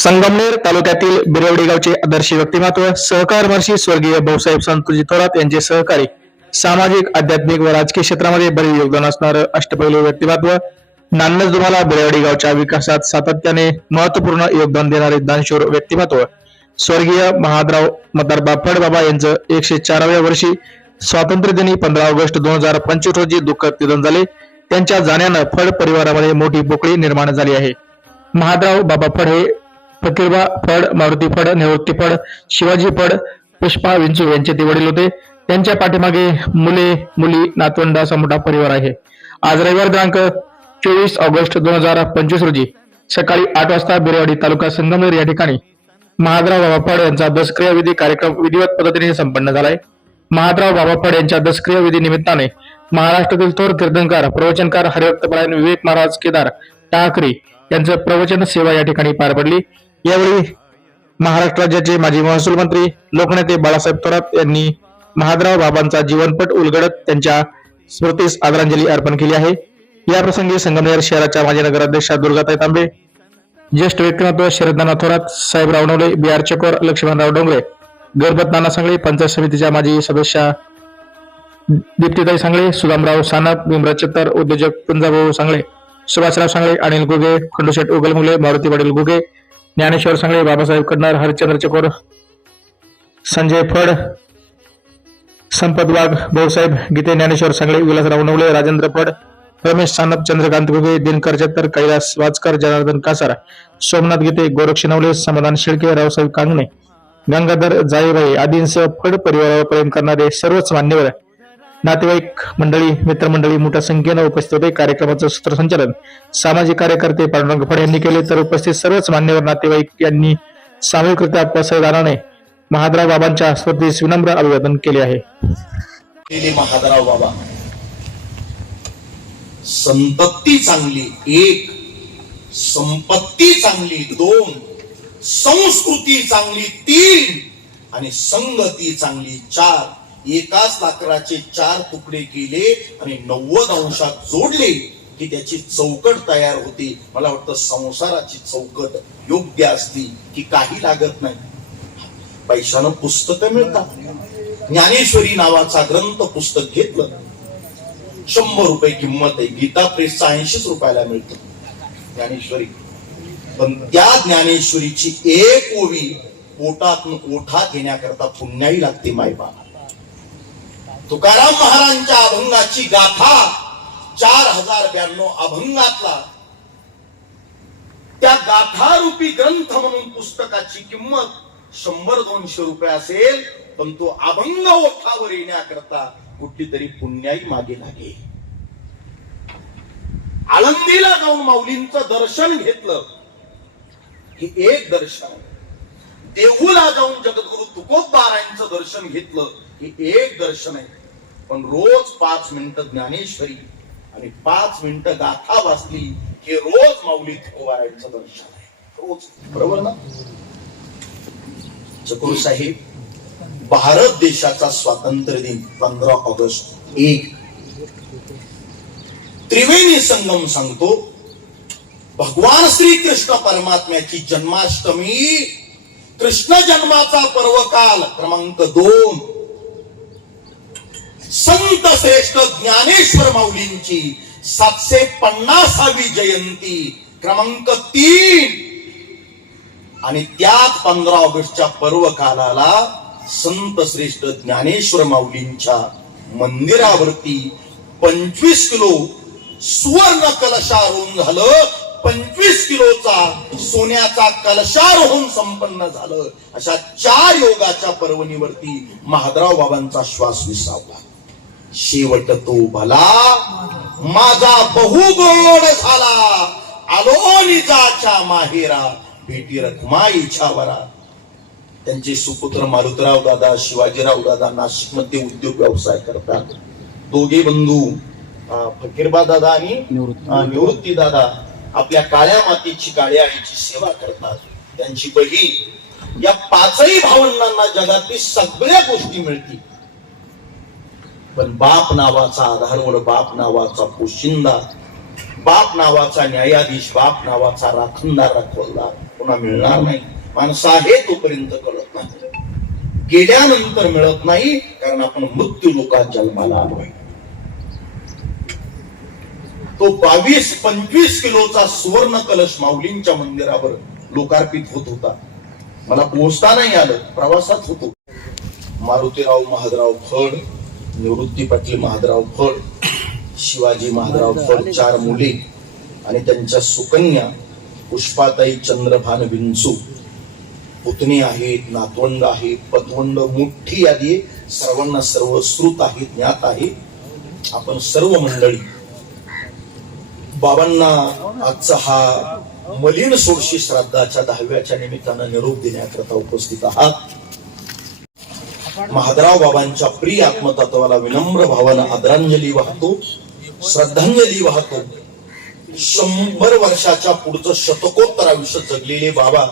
संगमनेर तालुक्यातील बिरवडी गावचे आदर्श व्यक्तिमत्व सहकार महर्षी स्वर्गीय भाऊसाहेब संतोजी थोरात यांचे सहकारी सामाजिक आध्यात्मिक व राजकीय क्षेत्रामध्ये बरे योगदान असणारं अष्टपैलू व्यक्तिमत्व. नान्नज तुम्हाला बिरवडी गावच्या विकासात सातत्याने महत्त्वपूर्ण योगदान देणारे दानशूर व्यक्तिमत्व. स्वर्गीय महादराव मतदार फडबाबा बाबा यांचं एकशे चाराव्या वर्षी स्वातंत्र्य दिनी पंधरा ऑगस्ट दोन हजार पंचवीस रोजी दुःखद निधन झाले. त्यांच्या जाण्यानं फड परिवारामध्ये मोठी पोकळी निर्माण झाली आहे. महादराव बाबा फड हे प्रतिभा फड मारुती फड निवृत्ती फड शिवाजी फड पुष्पा विंचू यांचे ते वडील होते. त्यांच्या पाठीमागे मुले मुली नातवंड असा मोठा परिवार आहे. आज रविवार दिनांक चोवीस ऑगस्ट दोन हजार पंचवीस रोजी सकाळी आठ वाजता बिरवाडी तालुका संगमनेर या ठिकाणी महादराव बाबा फड यांचा दसक्रिया विधी कार्यक्रम विधिवत पद्धतीने संपन्न झालाय. महादराव बाबा फड यांच्या दसक्रिया विधी निमित्ताने महाराष्ट्रातील थोर कीर्तनकार प्रवचनकार हरिभक्तपरायण विवेक महाराज केदार टाकरे यांचं प्रवचन सेवा या ठिकाणी पार पडली. यावेळी महाराष्ट्र राज्याचे माजी महसूल मंत्री लोकनेते बाळासाहेब थोरात यांनी महादराव बाबांचा जीवनपट उलगडत त्यांच्या स्मृतीस आदरांजली अर्पण केली आहे. या प्रसंगी संगमनेर शहराच्या माजी नगराध्यक्षा दुर्गाताई तांबे ज्येष्ठ व्यक्तिमत्व शरदनाना थोरात साहेबराव नवले बी आर चकोर लक्ष्मणराव डोंगरे गरबत नाना सांगळे पंचायत समितीच्या माजी सदस्या दीप्तीताई सांगळे सुदामराव सानप भीमराज चत्तर उद्योजक पुंजाभाऊ सांगळे सुभाषराव सांगळे अनिल गुगे खंडूशेठ उगलमुले मारुती पाटील गुगे ज्ञानेश्वर सांगळे बाबासाहेब कडणार हरिचंद्र चकोर संजय फड संपत वाघ भाऊसाहेब गीते ज्ञानेश्वर सांगळे विलासराव नवले राजेंद्र फड रमेश सानप चंद्रकांत गुगे दिनकर चत्तर कैलास वाचकर जनार्दन कासार सोमनाथ गीते गोरक्ष नवले समाधान शेळके रावसाहेब कांगणे गंगाधर जाईबाई आदींसह फड परिवारावर प्रेम करणारे सर्वच मान्यवर नातेवाईक मंडळी मित्रमंडळी मोठ्या संख्येनं उपस्थित होते. कार्यक्रमाचं सूत्रसंचालन सामाजिक कार्यकर्ते पांडुरंग फड यांनी केले. तर उपस्थित सर्वच मान्यवर नातेवाईक यांनी सामूहिकरित्या पसरदाराने महादराव बाबांच्या स्मृतीस विनम्र अभिवादन केले आहे. महादराव बाबा. संपत्ती चांगली एक संपत्ती चांगली दोन संस्कृती चांगली तीन आणि संगती चांगली चार. एकाच लाकडाचे चार तुकडे केले आणि नव्वद अंशात जोडले की त्याची चौकट तयार होती. मला वाटतं संसाराची चौकट योग्य असती की काही लागत नाही. पैशानं पुस्तकं मिळतात. ज्ञानेश्वरी नावाचा ग्रंथ पुस्तक घेतलं. शंभर रुपये किंमत आहे. गीता प्रेस ऐंशीच रुपयाला मिळते. ज्ञानेश्वरी. पण त्या ज्ञानेश्वरीची एक ओवी पोटात ओठा घेण्याकरता पुण्याही लागते मायबा तुकाराम महाराजांच्या अभंगाची गाथा चार हजार ब्याण्णव अभंगातला. त्या गाथारूपी ग्रंथ म्हणून पुस्तकाची किंमत शंभर दोनशे रुपये असेल पण तो अभंग ओठावर येण्याकरता कुठली तरी पुण्याई मागे लागे. आळंदीला जाऊन माऊलींच दर्शन घेतलं. हे एक दर्शन. देहूला जाऊन जगद्गुरु तुकोबारायांचं दर्शन घेतलं. हे एक दर्शन आहे. पण रोज पाच मिनिटं ज्ञानेश्वरी आणि पाच मिनिटं गाथा वाचली हे रोज माऊली तुकोबारायांचं दर्शन आहे. रोज. बरोबर ना? चकोर साहेब भारत देशाचा स्वातंत्र्य दिन पंधरा ऑगस्ट एक. त्रिवेणी संगम सांगतो भगवान श्री कृष्ण परमात्म्याची जन्माष्टमी कृष्ण जन्माचा पर्वकाल क्रमांक दोन. संत श्रेष्ठ ज्ञानेश्वर माऊलींची सातशे पन्नासावी जयंती क्रमांक तीन. आणि त्यात पंधरा ऑगस्टच्या पर्व कालाला संत श्रेष्ठ ज्ञानेश्वर माऊलींच्या मंदिरावरती पंचवीस किलो सुवर्ण कलशारोहण झालं. पंचवीस किलोचा सोन्याचा कलशारोहण संपन्न झालं. अशा चार योगाच्या पर्वणीवरती महादराव बाबांचा श्वास विसावला. शेवट तो भला माझा बहुगोड झाला. आलो निजाच्या माहेरा भेटी रखमाईच्या वरा त्यांचे सुपुत्र मारुतराव दादा शिवाजीराव दादा नाशिकमध्ये उद्योग व्यवसाय करतात. दोघे बंधू फकीरबा दादा आणि निवृत्ती दादा आपल्या काळ्या मातीची काळ्या आईची सेवा करतात. त्यांची बहीण या पाचही भावंडांना जगातील सगळ्या गोष्टी मिळतील. पण बाप नावाचा आधारवर बाप नावाचा पोशिंदा बाप नावाचा न्यायाधीश बाप नावाचा राखणदार राखवलदार पुन्हा मिळणार नाही. माणसं आहे तोपर्यंत कळत नाही. गेल्यानंतर मिळत नाही कारण आपण मृत्यू लोकात जन्माला आलोय. तो बावीस पंचवीस किलोचा सुवर्ण कलश माऊलींच्या मंदिरावर लोकार्पित होत होता. मला पोहोचता नाही आलं प्रवासात होतो. मारुतीराव महादराव फड निवृत्ती पाटील महादराव फड शिवाजी महादराव फड चार मुले आणि त्यांच्या सुकन्या पुष्पाताई चंद्रभान विंचू. पुतणी आहेत नातवंड आहेत पतवंड मोठी यादी. सर्वांना सर्व श्रुत आहे ज्ञात आहे. आपण सर्व मंडळी बाबांना आजचा हा मलिन सोडशी श्राद्धाच्या दहाव्याच्या निमित्तानं निरोप देण्याकरता उपस्थित आहात. महादराव बाबांच्या प्रिय आत्मतत्वाला विनम्र भावानं आदरांजली वाहतो श्रद्धांजली वाहतो. शंभर वर्षाच्या पुढचं शतकोत्तर आयुष्य जगलेले बाबा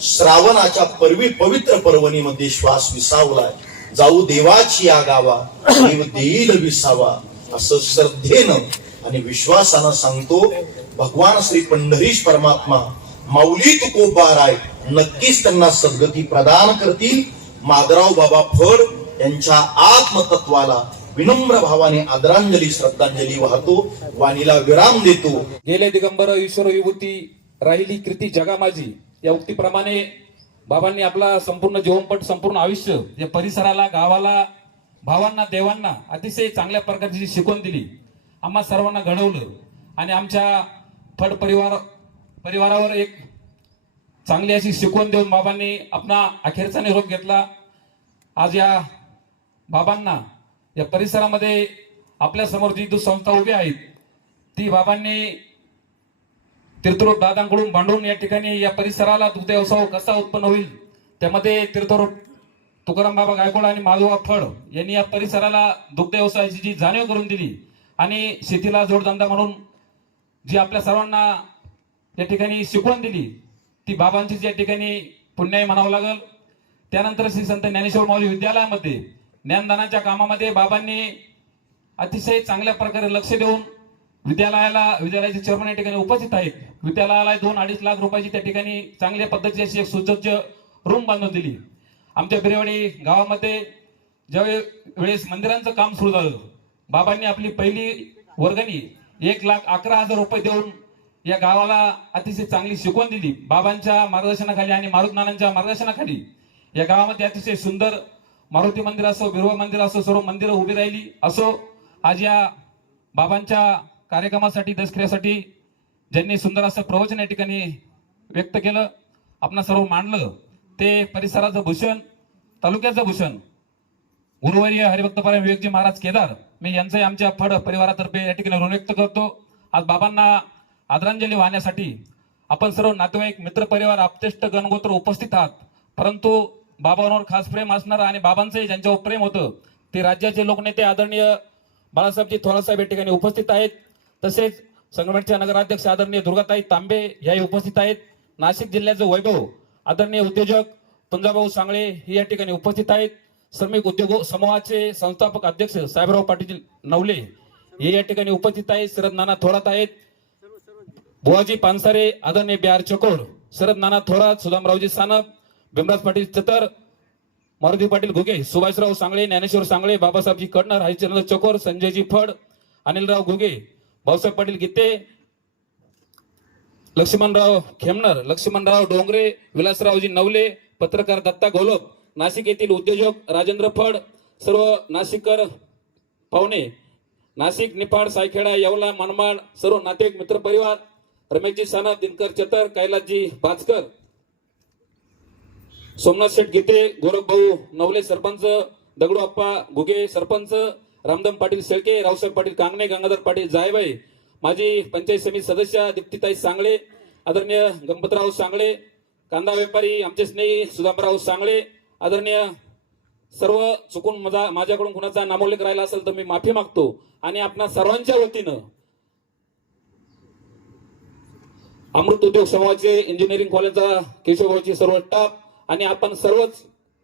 श्रावणाच्या पर्वी पवित्र पर्वणीमध्ये श्वास विसावलाय. जाऊ देवाची या गावा देव देईल विसावा असं श्रद्धेनं आणि विश्वासानं सांगतो भगवान श्री पंढरीश परमात्मा माऊली तुकोबाराय नक्कीच त्यांना सद्गती प्रदान करतील. माधराव बाबा फड यांच्या आत्मतत्वाला विनम्र भावाने आदरांजली श्रद्धांजली वाहतो वाणीला विराम देतो. गेले दिगंबर ईश्वर विभूती राहिली कृती जगा माझी या उक्तीप्रमाणे बाबांनी आपला संपूर्ण जीवनपट संपूर्ण आयुष्य या परिसराला गावाला भावांना देवांना अतिशय चांगल्या प्रकारची शिकवण दिली. आम्हा सर्वांना घडवलं. आणि आमच्या फड परिवार परिवारावर एक चांगली अशी शिकवण देऊन बाबांनी आपला अखेरचा निरोप घेतला. आज या बाबांना या परिसरामध्ये आपल्यासमोर जी संस्था उभी आहेत ती बाबांनी तीर्थरूप दादांकडून भांडून या ठिकाणी या परिसराला दुग्ध व्यवसाय कसा उत्पन्न होईल त्यामध्ये तीर्थरूप तुकाराम बाबा गायकवाड आणि माधुबा फड यांनी या परिसराला दुग्ध व्यवसायाची जी जाणीव करून दिली आणि शेतीला जोडधंदा म्हणून जी आपल्या सर्वांना या ठिकाणी शिकवण दिली ती बाबांचीच या ठिकाणी पुण्याही म्हणावं लागल. त्यानंतर श्री संत ज्ञानेश्वर माऊली विद्यालयामध्ये ज्ञानदानाच्या कामामध्ये बाबांनी अतिशय चांगल्या प्रकारे लक्ष देऊन विद्यालयाला विद्यालयाचे चेअरमन या ठिकाणी उपस्थित आहेत. विद्यालयाला दोन अडीच लाख रुपयाची त्या ठिकाणी चांगल्या पद्धतीची अशी एक सुसज्ज रूम बांधून दिली. आमच्या बिरेवाडी गावामध्ये ज्यावेळी वेळेस मंदिरांचं काम सुरू झालं बाबांनी आपली पहिली वर्गणी एक लाख अकरा हजार रुपये देऊन या गावाला अतिशय चांगली शिकवण दिली. बाबांच्या मार्गदर्शनाखाली आणि मारुत मार्गदर्शनाखाली. या गावामध्ये अतिशय सुंदर मारुती मंदिर असो बिरवा मंदिर असो सर्व मंदिरं उभी राहिली असो. आज या बाबांच्या कार्यक्रमासाठी दसक्रियासाठी ज्यांनी सुंदर असं प्रवचन या ठिकाणी व्यक्त केलं आपण सर्व मांडलं ते परिसराचं भूषण तालुक्याचं भूषण गुरुवर्य हरिभक्तपरा विवेकजी महाराज केदार मी यांचंही आमच्या फड परिवारातर्फे या ठिकाणी ऋण व्यक्त करतो. आज बाबांना आदरांजली वाहण्यासाठी आपण सर्व नातेवाईक मित्रपरिवार आपतेष्ट गणगोत्र उपस्थित आहात. परंतु बाबांवर खास प्रेम असणारा आणि बाबांचंही ज्यांच्यावर प्रेम होतं ते राज्याचे लोकनेते आदरणीय बाळासाहेबजी थोरासाहेब या ठिकाणी उपस्थित आहेत. तसेच संगमेटच्या नगराध्यक्ष आदरणीय दुर्गाताई तांबे याही उपस्थित आहेत. नाशिक जिल्ह्याचं वैभव आदरणीय उद्योजक तुंजाभाऊ सांगळे हे या ठिकाणी उपस्थित आहेत. श्रमिक उद्योग समूहाचे संस्थापक अध्यक्ष साहेबराव पाटील नवले हे या ठिकाणी उपस्थित आहेत. शरद नाना थोरात आहेत. बुवाजी पानसारे आदरणीय बी आर चकोड शरद नाना थोरात सुदामरावजी सानप भीमराज पाटील चतर मारुती पाटील घुगे सुभाषराव सांगळे ज्ञानेश्वर सांगळे बाबासाहेबजी कडणार हरिचंद्र चकोर संजयजी फड अनिलराव घुगे भाऊसाहेब पाटील गीते लक्ष्मणराव खेमनर लक्ष्मणराव डोंगरे विलासरावजी नवले पत्रकार दत्ता घोलप नाशिक येथील उद्योजक राजेंद्र फड सर्व नाशिककर पाहुणे नाशिक निफाड सायखेडा येवला मनमाड सर्व नातेक मित्र परिवार रमेशजी साना दिनकर चतर कैलासजी भाचकर सोमनाथ शेठ गीते गोरख भाऊ नवले सरपंच दगडू आप्पा घुगे सरपंच रामदम पाटील शेळके रावसाहेब पाटील कांगणे गंगाधर पाटील जायबाई माजी पंचायत समिती सदस्य दीप्तीताई सांगळे आदरणीय गणपतराव सांगळे कांदा व्यापारी आमचे स्नेही सुदामराव सांगळे आदरणीय सर्व चुकून माझा माझ्याकडून कुणाचा नामोल्लेख राहिला असेल तर मी माफी मागतो आणि आपणा सर्वांच्या वतीनं अमृत उद्योग समूहाचे इंजिनिअरिंग कॉलेजचा केशवभाऊची सर्व स्टाफ आणि आपण सर्वच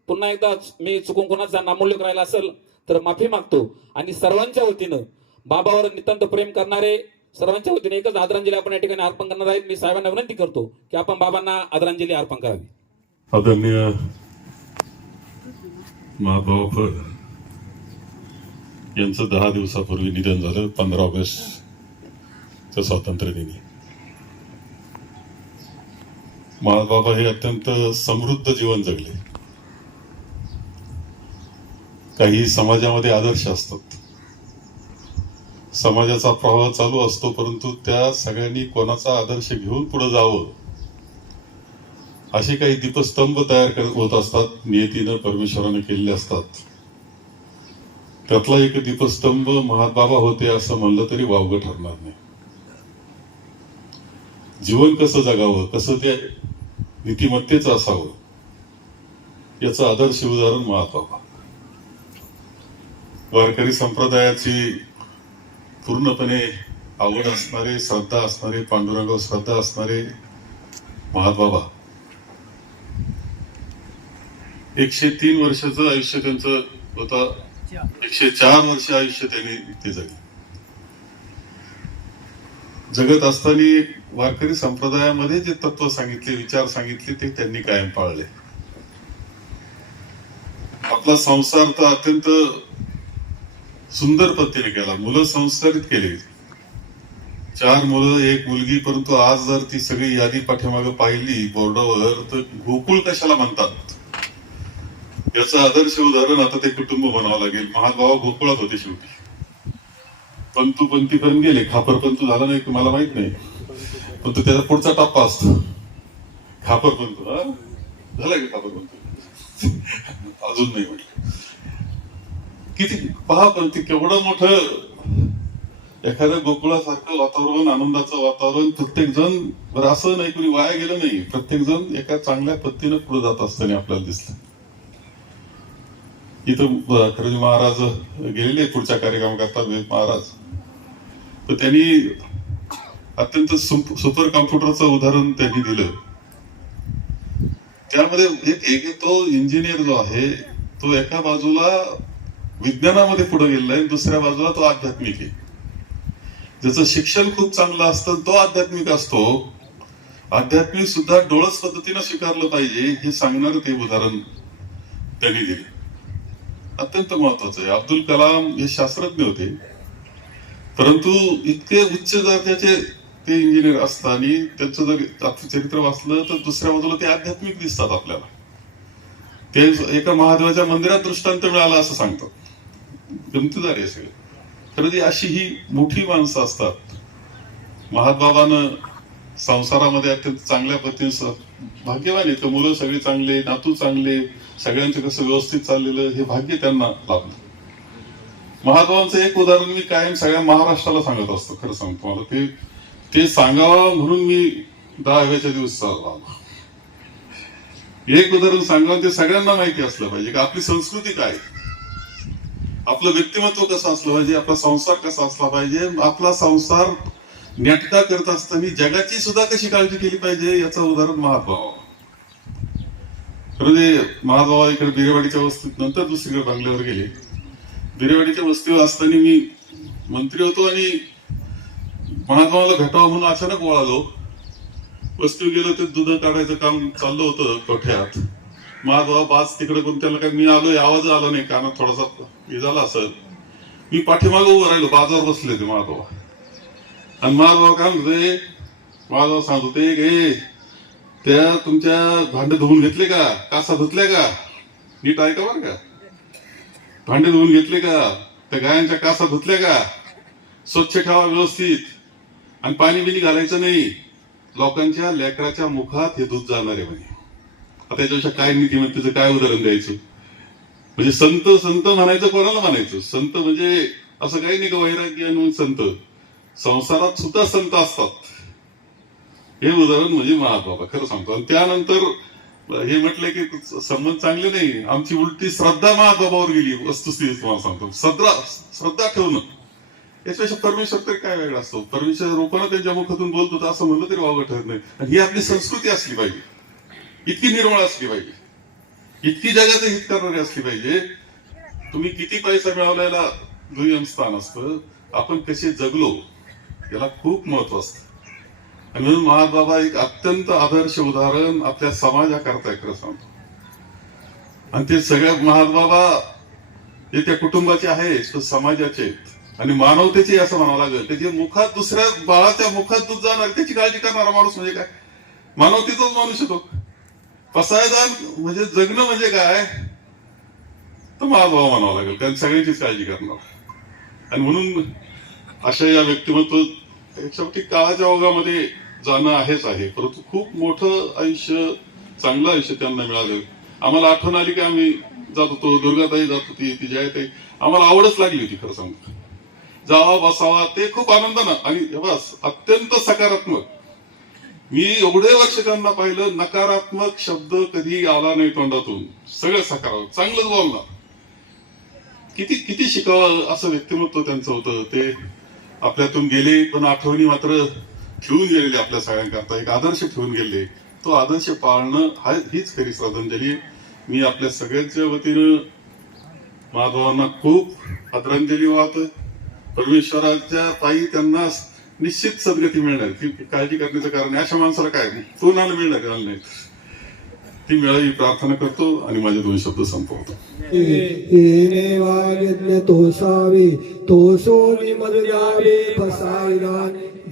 पुन्हा एकदा मी चुकून कोणाचा नामोल्लेख राहिला असेल तर माफी मागतो. आणि सर्वांच्या वतीनं बाबावर नितांत प्रेम करणारे सर्वांच्या वतीने एकच आदरांजली आपण या ठिकाणी अर्पण करणार आहेत. मी साहेबांना विनंती करतो की आपण बाबांना आदरांजली अर्पण करावी. आदरणीय महाभाव यांचं दहा दिवसापूर्वी निधन झालं पंधरा ऑगस्ट स्वातंत्र्य दिनी. महाबाबा हे अत्यंत समृद्ध जीवन जगले. काही समाजामध्ये आदर्श असतात. समाजाचा प्रवाह चालू असतो परंतु त्या सगळ्यांनी कोणाचा आदर्श घेऊन पुढे जावं? असे काही दीपस्तंभ तयार करत होत असतात नियतीनं परमेश्वराने केलेले असतात. त्यातला एक दीपस्तंभ महाबाबा होते असं म्हणलं तरी वावगं ठरणार नाही. जीवन कसं जगावं कसं ते नीतिमत्तेचं असावं याचं आदर्श उदाहरण महात्मा वारकरी संप्रदायाची पूर्णपणे आवड असणारे श्रद्धा असणारे पांडुरंगावर श्रद्धा असणारे महात्बाबा एकशे तीन वर्षाचं आयुष्य त्यांचं होता एकशे चार वर्ष आयुष्य त्यांनी ते जगले. जगत असताना वारकरी संप्रदायामध्ये जे तत्व सांगितले विचार सांगितले ते त्यांनी कायम पाळले. आपला संसार तर अत्यंत सुंदर पद्धतीने केला. मुलं संस्कारित केली. चार मुलं एक मुलगी परंतु आज जर ती सगळी यादी पाठीमागे पाहिली बोर्डावर तर गोकुळ कशाला म्हणतात? याचं आदर्श उदाहरण आता ते कुटुंब म्हणावं लागेल. महागावा गोकुळात होते शेवटी. पंतू पंथीपर्यंत गेले. खापर पंतू झाला नाही तुम्हाला माहीत नाही. पण तो त्याचा पुढचा टप्पा असतो. खापर बनतो हा? झाला का खापर बनतो? अजून नाही म्हटलं. किती पहा पण ते केवढं मोठं एखाद्या गोकुळासारखं वातावरण आनंदाचं वातावरण प्रत्येक जण बरं असं नाही कुणी वाया गेलं नाही. प्रत्येक जण एका चांगल्या पद्धतीनं पुढे जात असताना आपल्याला दिसलं इथं खरं खरंच महाराज गेलेले पुढच्या कार्यक्रम करता महाराज. तर त्यांनी अत्यंत सुपर कॉम्प्युटरचं उदाहरण त्यांनी दिलं. त्यामध्ये एक एक तो इंजिनियर जो आहे तो एका बाजूला विज्ञानामध्ये पुढे गेलेला आहे दुसऱ्या बाजूला तो आध्यात्मिक आहे. ज्याचं शिक्षण खूप चांगलं असतं तो आध्यात्मिक असतो. आध्यात्मिक सुद्धा डोळस पद्धतीनं स्वीकारलं पाहिजे हे सांगणारं ते उदाहरण त्यांनी दिले. अत्यंत महत्वाचं आहे. अब्दुल कलाम हे शास्त्रज्ञ होते. परंतु इतके उच्च दर्जाचे ते इंजिनियर असताना त्यांचं जर आपलं चरित्र वाचलं तर दुसऱ्या बाजूला ते आध्यात्मिक दिसतात आपल्याला. ते एका महादेवाच्या मंदिरात दृष्टांत मिळाला असं सांगतात. गमतीदार आहे सगळे. खरं ती म्हणजे अशी ही मोठी माणसं असतात. महादबाबानं संसारामध्ये अत्यंत चांगल्या पद्धतीने भाग्यवान येतं मुलं सगळे चांगले नातू चांगले सगळ्यांचं कसं व्यवस्थित चाललेलं हे भाग्य त्यांना लाभलं. महादेवांचं एक उदाहरण मी कायम सगळ्या महाराष्ट्राला सांगत असतो. खरं सांगतो. मला ते ते सांगावं म्हणून मी दहाव्याच्या दिवस आलो. एक उदाहरण सांगावं ते सगळ्यांना माहिती असलं पाहिजे की आपली संस्कृती काय? आपलं व्यक्तिमत्व कसं असलं पाहिजे आपला संसार कसा असला पाहिजे आपला संसार नेटका करत असताना जगाची सुद्धा कशी काळजी केली पाहिजे याचं उदाहरण महात्मा खरं ते महात्मा इकडे बिरेवाडीच्या वस्तीत नंतर दुसरीकडे बांगल्यावर गेले. बिरेवाडीच्या वस्तीवर असताना मी मंत्री होतो आणि महागावाला घटावा म्हणून अचानक वळालो. वस्ती गेलो ते दूध काढायचं काम चाललं होतं कोठ्यात. महागावा बाज तिकडे कोण त्याला काय मी आलोय आवाज आला नाही कानात थोडासा हे झाला असं. मी पाठीमागं उभं राहिलो बाजार बसले ते महागावा आणि महागावा काय म्हणते महागावा सांगत होते गे त्या तुमच्या भांडे धुवून घेतले का? कासा धुतल्या का? नीट ऐका बरं का? भांडे धुवून घेतले का? त्या गायांच्या कासा धुतल्या का? स्वच्छ ठेवा व्यवस्थित. आणि पाणी बिनी घालायचं नाही. लोकांच्या लेकराच्या मुखात हे दूध जाणार आहे म्हणे. आता याच्यापेक्षा काय नीतिमत्तेचं काय उदाहरण द्यायचं? म्हणजे संत संत म्हणायचं कोणाला म्हणायचं? संत म्हणजे असं काही नाही का वैराग्य म्हणून संत. संसारात सुद्धा संत असतात. हे उदाहरण म्हणजे महाबाबा खरं सांगतो. आणि त्यानंतर हे म्हटलं की संबंध चांगले नाही. आमची उलटी श्रद्धा महाबाबावर गेली. वस्तुस्थिती तुम्हाला सांगतो. श्रद्धा श्रद्धा ठेवणं. याच्यापेक्षा परमेश्वर तरी काय वेगळा असतो? परमेश्वर लोकांना त्यांच्या मुखातून बोलतो असं म्हणलं तरी वावगं ठरत नाही. आणि ही आपली संस्कृती असली पाहिजे. इतकी निर्मळ असली पाहिजे. इतकी जगाचं हित करणारी असली पाहिजे. तुम्ही किती पैसा मिळवल्याला दुय्यम स्थान असतं. आपण कसे जगलो याला खूप महत्त्व असतं. आणि म्हणून महाबाबा एक अत्यंत आदर्श उदाहरण आपल्या समाजाकरता खरं सांगतो. आणि ते सगळ्या महाबाबा हे त्या कुटुंबाचे आहेत तो समाजाचे आहेत. आणि मानवतेचे असं म्हणावं लागेल. त्याच्या मुखात दुसऱ्या बाळाच्या मुखात दूध जाणार त्याची काळजी करणारा माणूस म्हणजे काय? मानवतेचाच माणूस येतो. पसायदान म्हणजे जगणं म्हणजे काय? तर महाभाव म्हणावा लागेल कारण सगळ्यांचीच काळजी करणार. आणि म्हणून अशा या व्यक्तिमत्व एक शेवटी काळाच्या ओघामध्ये जाणं आहेच आहे. परंतु खूप मोठं आयुष्य चांगलं आयुष्य त्यांना मिळालं. आम्हाला आठवण आली की आम्ही जात होतो दुर्गाताई जात होती ती जयताई आम्हाला आवडच लागली होती खरं सांगतो. जावा बसावा ते खूप आनंदानं. आणि बस अत्यंत सकारात्मक. मी एवढे वर्ष त्यांना पाहिलं नकारात्मक शब्द कधी आला नाही तोंडातून. सगळं सकारात्मक. चांगलंच बोलणार किती किती शिकावं असं व्यक्तिमत्व त्यांचं होतं. ते आपल्यातून गेले पण आठवणी मात्र ठेवून गेलेले आपल्या सगळ्यांकरता. एक आदर्श ठेवून गेले. तो आदर्श पाळणं हा हीच खरी श्रद्धांजली आहे. मी आपल्या सगळ्यांच्या वतीनं माधवांना खूप आदरांजली वाहतोय. परमेश्वराच्या ताई त्यांना निश्चित सदगती मिळणार. ती काळजी करण्याचं कारण अशा माणसाला काय कोणाला मिळणार नाही. ती मिळावी प्रार्थना करतो आणि माझे दोन शब्द संपवतो. येणे तोसावे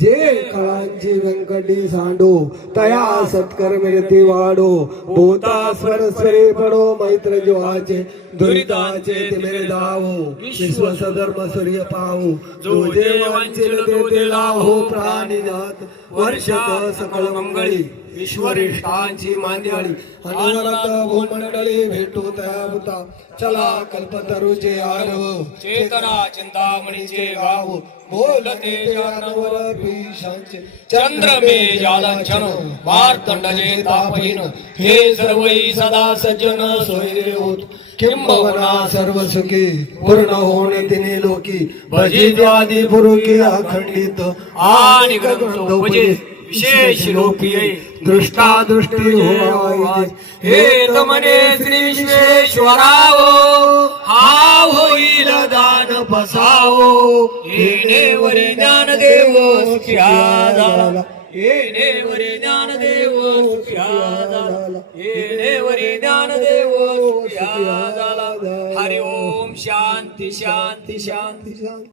जे कळांची व्यंकटी सांडो तया सत्कर मिळते वाडो भूता स्वर स्वरे पडो मैत्र जीवाचे दुरिताचे ते मेरे दावो विश्व सधर्म सूर्य पाहू जो जे वांचिल ते लाहो प्राणी जात वर्ष सकळ मंगळी. ईश्वरिष्ठांची मांदियाळी अनवरत भूमंडळी भेटू तया भूता चला कल्पतरुचे आरव. चेतना चिंतामणीचे गाव. बोलते जानवर पिशांचे. चंद्रमे जालांछन. मार्तंडजे तापहीन. हे सर्वई सदा सज्जन सोयरे होत किंबवना सर्व सुखी पूर्ण होणे तिने लोकी. भजिद्वादी पुरुकी अखंडित. आणि विशेष लोपिये दृष्टा दृष्टी होय हे तमने श्री विश्वेश्वराव हा होईल दान फसावो येणेवरी ज्ञान देव सुख्या हे येणेवरी ज्ञान देव सुख्या झाला येणेवरी ज्ञान देव सुख्या झाला हरि ओम शांती शांती शांती शांती।